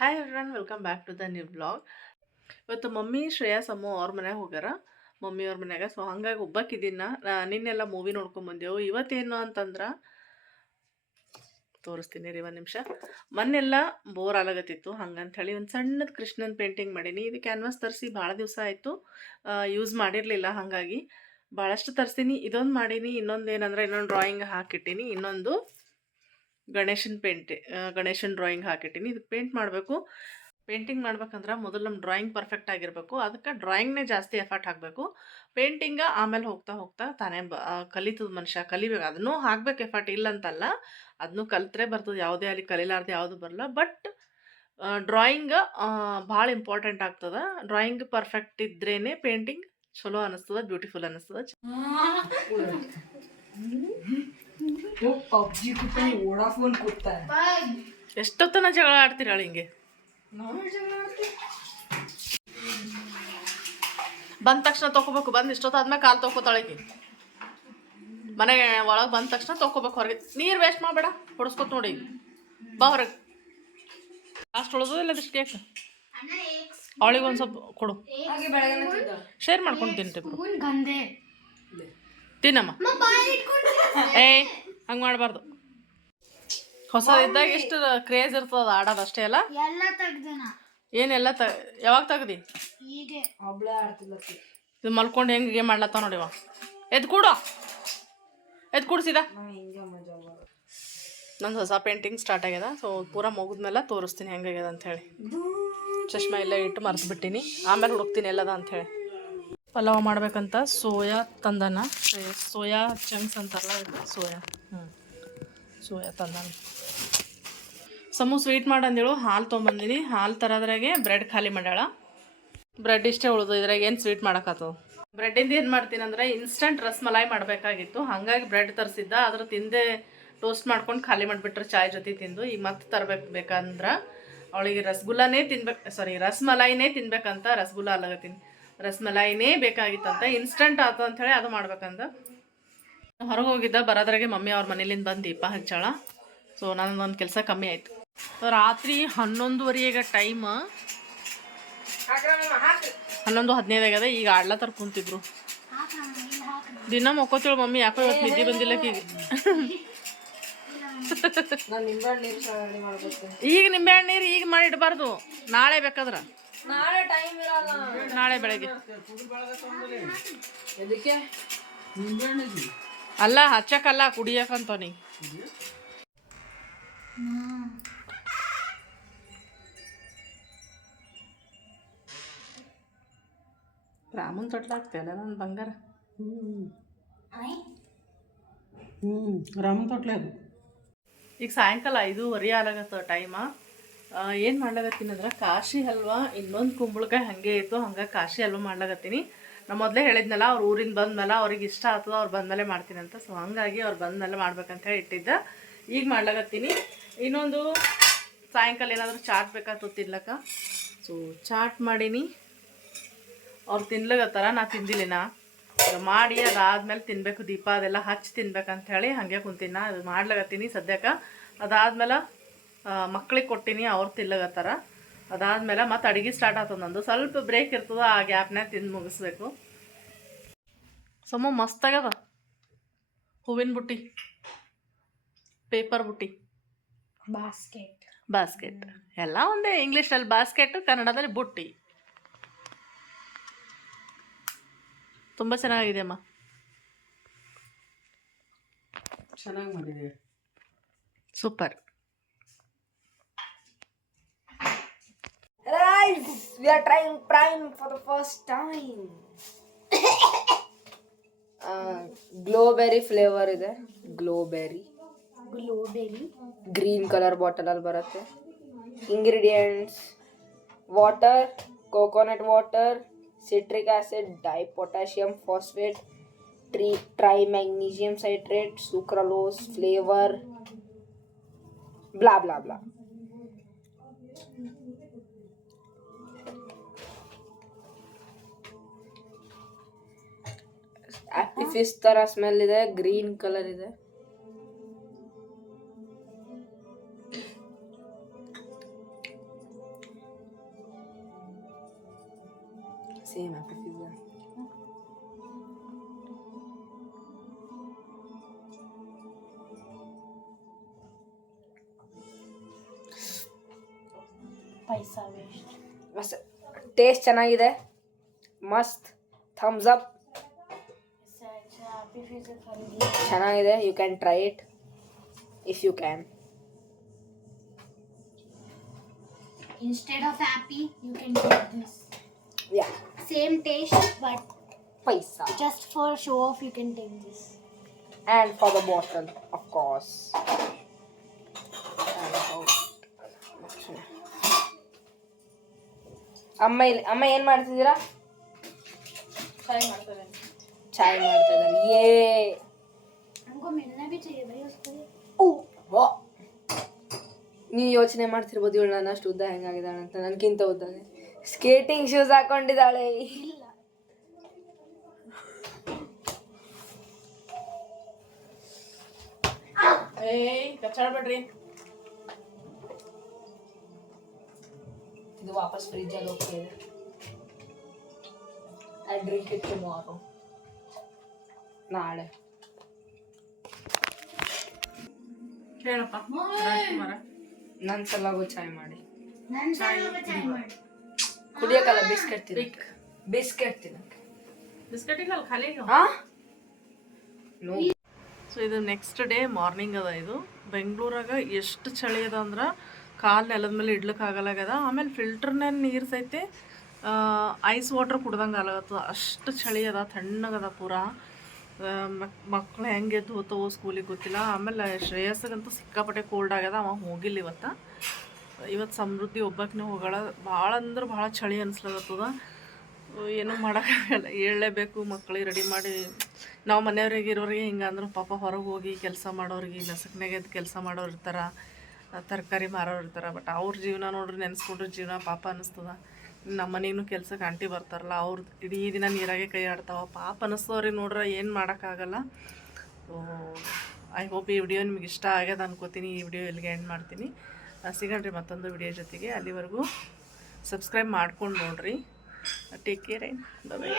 Hi everyone welcome back to the new vlog ಇವತ್ತು mummy Shreya Sammu ಅವ್ರ ಮನೆಗೆ ಹೋಗ್ಯಾರ. ಮಮ್ಮಿ ಅವ್ರ ಮನ್ಯಾಗ ಸೊ ಹಂಗಾಗಿ ಒಬ್ಬಕ್ಕಿದ್ದೀನ ನಿನ್ನೆಲ್ಲ ಮೂವಿ ನೋಡ್ಕೊಂಬಂದೆವು ಇವತ್ತೇನು ಅಂತಂದ್ರೆ ತೋರಿಸ್ತೀನಿ ರೀ ಒಂದು ನಿಮಿಷ. ಮೊನ್ನೆಲ್ಲ ಬೋರ್ ಆಗತ್ತಿತ್ತು ಹಂಗಂಥೇಳಿ ಒಂದು ಸಣ್ಣದ ಕೃಷ್ಣನ ಪೇಂಟಿಂಗ್ ಮಾಡೀನಿ. ಇದು ಕ್ಯಾನ್ವಾಸ್ ತರಿಸಿ ಭಾಳ ದಿವಸ ಆಯಿತು. ಯೂಸ್ ಮಾಡಿರಲಿಲ್ಲ ಹಾಗಾಗಿ. ಭಾಳಷ್ಟು ತರಿಸ್ತೀನಿ ಇದೊಂದು ಮಾಡೀನಿ. ಇನ್ನೊಂದು ಏನಂದ್ರೆ, ಇನ್ನೊಂದು ಡ್ರಾಯಿಂಗ್ ಹಾಕಿಟ್ಟಿನಿ. ಇನ್ನೊಂದು ಗಣೇಶನ ಪೇಂಟ್ ಗಣೇಶನ ಡ್ರಾಯಿಂಗ್ ಹಾಕಿಟ್ಟಿನಿ. ಇದು ಪೇಂಟ್ ಮಾಡಬೇಕು. ಪೇಂಟಿಂಗ್ ಮಾಡ್ಬೇಕಂದ್ರೆ ಮೊದಲು ನಮ್ಮ ಡ್ರಾಯಿಂಗ್ ಪರ್ಫೆಕ್ಟ್ ಆಗಿರಬೇಕು. ಅದಕ್ಕೆ ಡ್ರಾಯಿಂಗ್ನೇ ಜಾಸ್ತಿ ಎಫರ್ಟ್ ಹಾಕಬೇಕು. ಪೇಂಟಿಂಗ ಆಮೇಲೆ ಹೋಗ್ತಾ ಹೋಗ್ತಾ ತಾನೇ ಬ ಕಲಿತದ ಮನುಷ್ಯ ಕಲಿಬೇಕು. ಅದನ್ನೂ ಹಾಕ್ಬೇಕು ಎಫರ್ಟ್ ಇಲ್ಲ ಅಂತಲ್ಲ ಅದನ್ನೂ ಕಲಿತ್ರೆ ಬರ್ತದೆ. ಯಾವುದೇ ಅಲ್ಲಿ ಕಲಿಲಾರ್ದು ಯಾವುದು ಬರಲ್ಲ. ಬಟ್ ಡ್ರಾಯಿಂಗ್ ಭಾಳ ಇಂಪಾರ್ಟೆಂಟ್ ಆಗ್ತದೆ. ಡ್ರಾಯಿಂಗ್ ಪರ್ಫೆಕ್ಟ್ ಇದ್ರೇ ಪೇಂಟಿಂಗ್ ಚಲೋ ಅನಿಸ್ತದೆ ಬ್ಯೂಟಿಫುಲ್ ಅನಿಸ್ತದೆ. ಪಬ್ಜಿ ಕೂತಾನೆ ಓಡಾಫೋನ್ ಕೂತಾನೆ ಎಷ್ಟೊತ್ತನ ಜಗಳ ಆಡ್ತೀರಾಳ ಹಿಂಗೆ? ಬಂದ ತಕ್ಷಣ ತಗೋಬೇಕು ಬಂದು ಇಷ್ಟೊತ್ತಾದ್ಮೇಲೆ ಕಾಲು ತೊಗೋತಾಳಕಿ ಮನೆಗೆ ಒಳಗೆ ಬಂದ ತಕ್ಷಣ ತೊಗೋಬೇಕು ಹೊರಗೆ. ನೀರು ವೇಸ್ಟ್ ಮಾಡಬೇಡ ಹೊಡಿಸ್ಕೊತ ನೋಡಿ. ಬಾ ಹೊರಗೆ. ಲಾಸ್ಟ್ ಉಳಿದು ಇಲ್ಲ ದಿಷ್ಟು ಕೇಕ್ ಅವಳಿಗೆ ಒಂದು ಸ್ವಲ್ಪ ಕೊಡು. ಶೇರ್ ಮಾಡ್ಕೊಂಡು ತಿಂತೀವಿ ತಿನ್ನಮ್ಮ. ಏ ಹಂಗೆ ಮಾಡಬಾರ್ದು. ಹೊಸದಿದ್ದಾಗ ಎಷ್ಟು ಕ್ರೇಜ್ ಇರ್ತದ ಆಡೋದು ಅಷ್ಟೇ ಅಲ್ಲ? ಎಲ್ಲ ತೆಗ್ದನ. ಏನೆಲ್ಲ ತ ಯಾವಾಗ ತೆಗ್ದಿ? ಇದು ಮಲ್ಕೊಂಡು ಹೆಂಗೆ ಗೇಮ್ ಮಾಡ್ಲತ್ತ ನೋಡಿವ ಎದ್ ಕೂಡು. ಎದ್ ಕೂಡ್ಸಿದ ನನ್ನ ನಂದು ಹೊಸ ಪೇಂಟಿಂಗ್ ಸ್ಟಾರ್ಟ್ ಆಗ್ಯದ ಸೊ ಪೂರ ಮುಗಿದ್ಮೇಲೆ ತೋರಿಸ್ತೀನಿ ಹೆಂಗಾಗ್ಯದ ಹೇಳಿ. ಚಶ್ಮಾ ಎಲ್ಲ ಇಟ್ಟು ಮರೆತು ಬಿಟ್ಟಿನಿ ಆಮೇಲೆ ಹುಡುಕ್ತೀನಿ ಎಲ್ಲದ ಅಂಥೇಳಿ ಪಲಾವ್ ಮಾಡ್ಬೇಕಂತ ಸೋಯಾ ತಂದನ. ಸೋಯಾ ಚಂಕ್ಸ್ ಅಂತಾರಲ್ಲ ಸೋಯಾ. ಹ್ಞೂ ಸೋಯಾ ತಂದನ. ಸಮು ಸ್ವೀಟ್ ಮಾಡಂದೇಳು ಹಾಲು ತೊಗೊಂಬಂದಿನಿ. ಹಾಲು ತರೋದ್ರಾಗೆ ಬ್ರೆಡ್ ಖಾಲಿ ಮಾಡ್ಯಾಳ. ಬ್ರೆಡ್ ಇಷ್ಟೇ ಉಳಿದು ಇದ್ರಾಗ ಏನು ಸ್ವೀಟ್ ಮಾಡೋಕ್ಕಾಗ್ತದೆ ಬ್ರೆಡ್ಡಿಂದ ಏನು ಮಾಡ್ತೀನಿ ಅಂದ್ರೆ ಇನ್ಸ್ಟಂಟ್ ರಸ್ಮಲಾಯಿ ಮಾಡಬೇಕಾಗಿತ್ತು. ಹಾಗಾಗಿ ಬ್ರೆಡ್ ತರಿಸಿದ್ದ. ಅದ್ರ ತಿಂದೆ ಟೋಸ್ಟ್ ಮಾಡ್ಕೊಂಡು ಖಾಲಿ ಮಾಡಿಬಿಟ್ರೆ ಚಾಯ್ ಜೊತೆ ತಿಂದು. ಈಗ ಮತ್ತೆ ತರಬೇಕು ಬೇಕಂದ್ರೆ ಅವಳಿಗೆ ರಸಗುಲ್ಲನೇ ತಿನ್ಬೇಕು ಸಾರಿ ರಸ್ಮಲಾಯಿನೇ ತಿನ್ಬೇಕಂತ ರಸಗುಲ್ಲ ಅಲ್ಲಗತ್ತೀನಿ ರಸ್ಮಲಾಯಿನೇ ಬೇಕಾಗಿತ್ತಂತ. ಇನ್ಸ್ಟಂಟ್ ಆತು ಅಂಥೇಳಿ ಅದು ಮಾಡ್ಬೇಕಂತ ಹೊರಗೆ ಹೋಗಿದ್ದ ಬರೋದ್ರಾಗೆ ಮಮ್ಮಿ ಅವ್ರ ಮನೇಲಿಂದ ಬಂದು ದೀಪ ಹಚ್ಚಾಳ. ಸೊ ನನ್ನೊಂದು ಕೆಲಸ ಕಮ್ಮಿ ಆಯಿತು. ರಾತ್ರಿ ಹನ್ನೊಂದುವರೆಗೆ ಟೈಮ್ ಹನ್ನೊಂದು ಹದಿನೈದು ಆಗ್ಯದ. ಈಗ ಆಡ್ಲತ್ತರ ಕುಂತಿದ್ರು. ದಿನ ಮಕ್ಕೋತೇಳು ಮಮ್ಮಿ. ಯಾಕೋ ಇವತ್ತು ನಿದ್ದೆ ಬಂದಿಲ್ಲ ಈಗ ಈಗ ನಿಂಬೆಹಣ್ಣು ನೀರು ಈಗ ಮಾಡಿ ಇಡಬಾರ್ದು. ನಾಳೆ ಬೇಕಾದ್ರ. ನಾಳೆ ಟೈಮ್ ಇರಲ್ಲ. ನಾಳೆ ಬೆಳಗ್ಗೆ. ಎದಕ್ಕೆ? ಅಲ್ಲ ಹಚ್ಚಕ್ಕಲ್ಲ ಕುಡಿಯಕಂತವನಿ ರಾಮನ್ ತೊಟ್ಲಾಗ್ತಲ್ಲ ನನ್ನ ಬಂಗಾರ. ಹ್ಞೂ ರಾಮನ್ ತೊಟ್ಲೆ ಅದು. ಈಗ ಸಾಯಂಕಾಲ ಐದೂವರೆ ಆಗತ್ತ ಟೈಮ ಏನು ಮಾಡ್ಲಾಗತ್ತೀನಿ ಅಂದ್ರೆ ಕಾಶಿ ಹಲ್ವಾ, ಇನ್ನೊಂದು ಕುಂಬಳಕಾಯಿ ಹಾಗೆ ಇತ್ತು, ಹಂಗೆ ಕಾಶಿ ಹಲ್ವಾ ಮಾಡ್ಲಾಗತ್ತೀನಿ ನಾ ಮೊದಲೇ ಹೇಳಿದ್ನಲ್ಲ, ಅವ್ರ ಊರಿಂದ ಬಂದ್ಮೇಲೆ ಅವ್ರಿಗೆ ಇಷ್ಟ ಆಗ್ತದ ಅವ್ರು ಬಂದಮೇಲೆ ಮಾಡ್ತೀನಿ ಅಂತ. ಸೊ ಹಂಗಾಗಿ ಅವ್ರು ಬಂದ್ಮೇಲೆ ಮಾಡ್ಬೇಕಂತ ಹೇಳಿ ಇಟ್ಟಿದ್ದ. ಈಗ ಮಾಡ್ಲಾಗತ್ತೀನಿ ಇನ್ನೊಂದು, ಸಾಯಂಕಾಲ ಏನಾದರೂ ಚಾಟ್ ಬೇಕಾಗ್ತದೆ ತಿನ್ಲಕ್ಕ. ಸೊ ಚಾಟ್ ಮಾಡೀನಿ. ಅವ್ರು ತಿನ್ಲಗತ್ತಾರ ನಾ ತಿಂದಿಲ್ಲಿನ. ಈಗ ಮಾಡಿ ಅದಾದ್ಮೇಲೆ ತಿನ್ಬೇಕು, ದೀಪ ಅದೆಲ್ಲ ಹಚ್ಚಿ ತಿನ್ಬೇಕಂತ ಹೇಳಿ ಹಾಗೆ ಕುಂತೀನಿ ಅದು ಮಾಡ್ಲಾಗತ್ತೀನಿ ಸದ್ಯಕ್ಕೆ. ಅದಾದ್ಮೇಲೆ ಮಕ್ಳಿಗೆ ಕೊಟ್ಟಿನಿ ಅವ್ರು ತಿಲ್ಲಗತ್ತಾರ ಅದಾದ್ಮೇಲೆ ಮತ್ತೆ ಅಡುಗೆ ಸ್ಟಾರ್ಟ್ ಆಗ್ತದೆ ನಂದು. ಸ್ವಲ್ಪ ಬ್ರೇಕ್ ಇರ್ತದ ಆ ಗ್ಯಾಪ್ನಾಗ ತಿಂದು ಮುಗಿಸ್ಬೇಕು. ಸಮ ಮಸ್ತಾಗದ ಹೂವಿನ ಬುಟ್ಟಿ. ಪೇಪರ್ ಬುಟ್ಟಿ. ಬಾಸ್ಕೆಟ್. ಬಾಸ್ಕೆಟ್. ಎಲ್ಲ ಒಂದೇ ಇಂಗ್ಲೀಷಲ್ಲಿ ಬಾಸ್ಕೆಟ್ ಕನ್ನಡದಲ್ಲಿ ಬುಟ್ಟಿ. ತುಂಬ ಚೆನ್ನಾಗಿದೆ ಅಮ್ಮ. ಚೆನ್ನಾಗಿ ಮಾಡಿದೆ. Super. Guys, we are trying prime for the first time. ಗ್ಲೋಬೆರಿ flavour ಇದೆ ಗ್ಲೋಬೆರಿ ಗ್ಲೋಬೆರಿ ಗ್ರೀನ್ ಕಲರ್ ಬಾಟಲಲ್ಲಿ ಬರುತ್ತೆ ingredients water coconut water citric acid di potassium phosphate tree tri magnesium citrate sucralose flavour blah blah blah Appy Fizz ತರ smell ಇದೆ green colour ಇದೆ. Same Appy Fizz ಪೈಸಾ waste taste ಚೆನ್ನಾಗಿದೆ. ಮಸ್ತ್ thumbs up ಚೆನ್ನಾಗಿದೆ you can try it if you can instead of happy you can take this yeah same taste but paisa just for show off you can take this and for the bottle, of course. ಅಮ್ಮ ಇಲ್ಲಿ ಅಮ್ಮ ಏನು ಮಾಡ್ತಿದ್ದೀರಾ try ಮಾಡ್ತಾರೆ ಚಾಯ್ ಮಾಡ್ತಾ ಇದ್ದಾನೆ. ಏ. ಓ ನೀ ಯೋಚನೆ ಮಾಡ್ತಿರ್ಬೋದು ಇವಳು ನಾನು ಅಷ್ಟು ಉದ್ದ ಹೆಂಗಾಗಿದ್ದಾಳೆ ಅಂತ. ನನ್ಗಿಂತ ಉದ್ದಾನೆ ಸ್ಕೇಟಿಂಗ್ ಶೂಸ್ ಹಾಕೊಂಡಿದ್ದಾಳೆ. ಇದು ವಾಪಸ್ ಫ್ರಿಜ್ ಅಲ್ಲಿ ಹೋಗ್ತಿದೆ ಐ ಡ್ರಿಂಕ್ ಇಟ್ ಟುಮಾರೋ ನಾಳೆ. ಹೇಳಪ್ಪ. ರಾಜ್ಕುಮಾರ. ನನ್ನ ಸಲಾಗೋ ಚಾಯ್ ಮಾಡಿ. ಕುಡಿಯಕಲ್ಲ ಬಿಸ್ಕೆಟ್ ತಿನ್ ಬಿಸ್ಕೆಟ್ ತಿನ್ನಕ್ಕೆ. ಬಿಸ್ಕೆಟ್ ಇಲ್ಲ ಖಾಲಿ ಹಾ ನೋ. ಸೊ ಇದು ನೆಕ್ಸ್ಟ್ ಡೇ ಮಾರ್ನಿಂಗ್ ಅದ ಇದು. ಬೆಂಗಳೂರಾಗ ಎಷ್ಟು ಚಳಿ ಅದ ಅಂದ್ರೆ ಕಾಲು ನೆಲದ ಮೇಲೆ ಇಡ್ಲಿಕ್ಕೆ ಆಗಲಾಗ್ಯದ ಆಮೇಲೆ ಫಿಲ್ಟರ್ನ ನೀರು ಸೈತೆ ಐಸ್ ವಾಟರ್ ಕುಡ್ದಂಗೆ ಆಗತ್ತದ ಅಷ್ಟು ಚಳಿ ಅದ ತಣ್ಣಗದ ಪೂರಾ. ಮಕ್ಳು ಹೆಂಗೆ ಹೋಗ್ತಾವೋ ಸ್ಕೂಲಿಗೆ ಗೊತ್ತಿಲ್ಲ. ಆಮೇಲೆ ಶ್ರೇಯಸ್ಸಗಂತೂ ಸಿಕ್ಕಾಪಟ್ಟೆ ಕೋಲ್ಡ್ ಆಗ್ಯದ. ಅವ ಹೋಗಿಲ್ಲ ಇವತ್ತು. ಇವತ್ತು ಸಮೃದ್ಧಿ ಒಬ್ಬಕ್ಕೆ ಹೋಗಳ ಭಾಳ ಅಂದ್ರೆ ಭಾಳ ಚಳಿ ಅನಿಸ್ಲತ್ತದ. ಏನೂ ಮಾಡೋಕ್ಕಾಗಲ್ಲ. ಹೇಳಲೇಬೇಕು ಮಕ್ಕಳಿಗೆ ರೆಡಿ ಮಾಡಿ. ನಾವು ಮನೆಯವ್ರಿಗೆ ಇರೋರಿಗೆ ಹಿಂಗೆ ಅಂದ್ರೆ, ಪಾಪ ಹೊರಗೆ ಹೋಗಿ ಕೆಲಸ ಮಾಡೋರಿಗೆ ನಸಕ್ನಾಗ ಎದ್ದು ಕೆಲಸ ಮಾಡೋರು ಇರ್ತಾರೆ, ತರಕಾರಿ ಮಾರೋರು ಇರ್ತಾರೆ. ಬಟ್ ಅವ್ರ ಜೀವನ ನೋಡ್ರಿ ನೆನೆಸ್ಕೊಂಡ್ರೆ ಜೀವನ ಪಾಪ ಅನ್ನಿಸ್ತದ ನಮ್ಮ ಮನೆಗೂ ಕೆಲ್ಸಕ್ಕೆ ಆಂಟಿ ಬರ್ತಾರಲ್ಲ, ಅವ್ರು ಇಡೀ ದಿನ ನೀರಾಗೆ ಕೈ ಆಡ್ತಾವ. ಪಾಪ ಅನಿಸ್ತವ್ರಿ ನೋಡ್ರೆ, ಏನು ಮಾಡೋಕ್ಕಾಗಲ್ಲ. ಸೊ ಐ ಹೋಪ್ ಈ ವಿಡಿಯೋ ನಿಮ್ಗೆ ಇಷ್ಟ ಆಗ್ಯದ ಅನ್ಕೋತೀನಿ. ಈ ವಿಡಿಯೋ ಇಲ್ಲಿಗೆ ಎಂಡ್ ಮಾಡ್ತೀನಿ. ಸಿಗಣ್ರಿ ಮತ್ತೊಂದು ವಿಡಿಯೋ ಜೊತೆಗೆ. ಅಲ್ಲಿವರೆಗೂ ಸಬ್ಸ್ಕ್ರೈಬ್ ಮಾಡ್ಕೊಂಡು ನೋಡ್ರಿ. Take care and by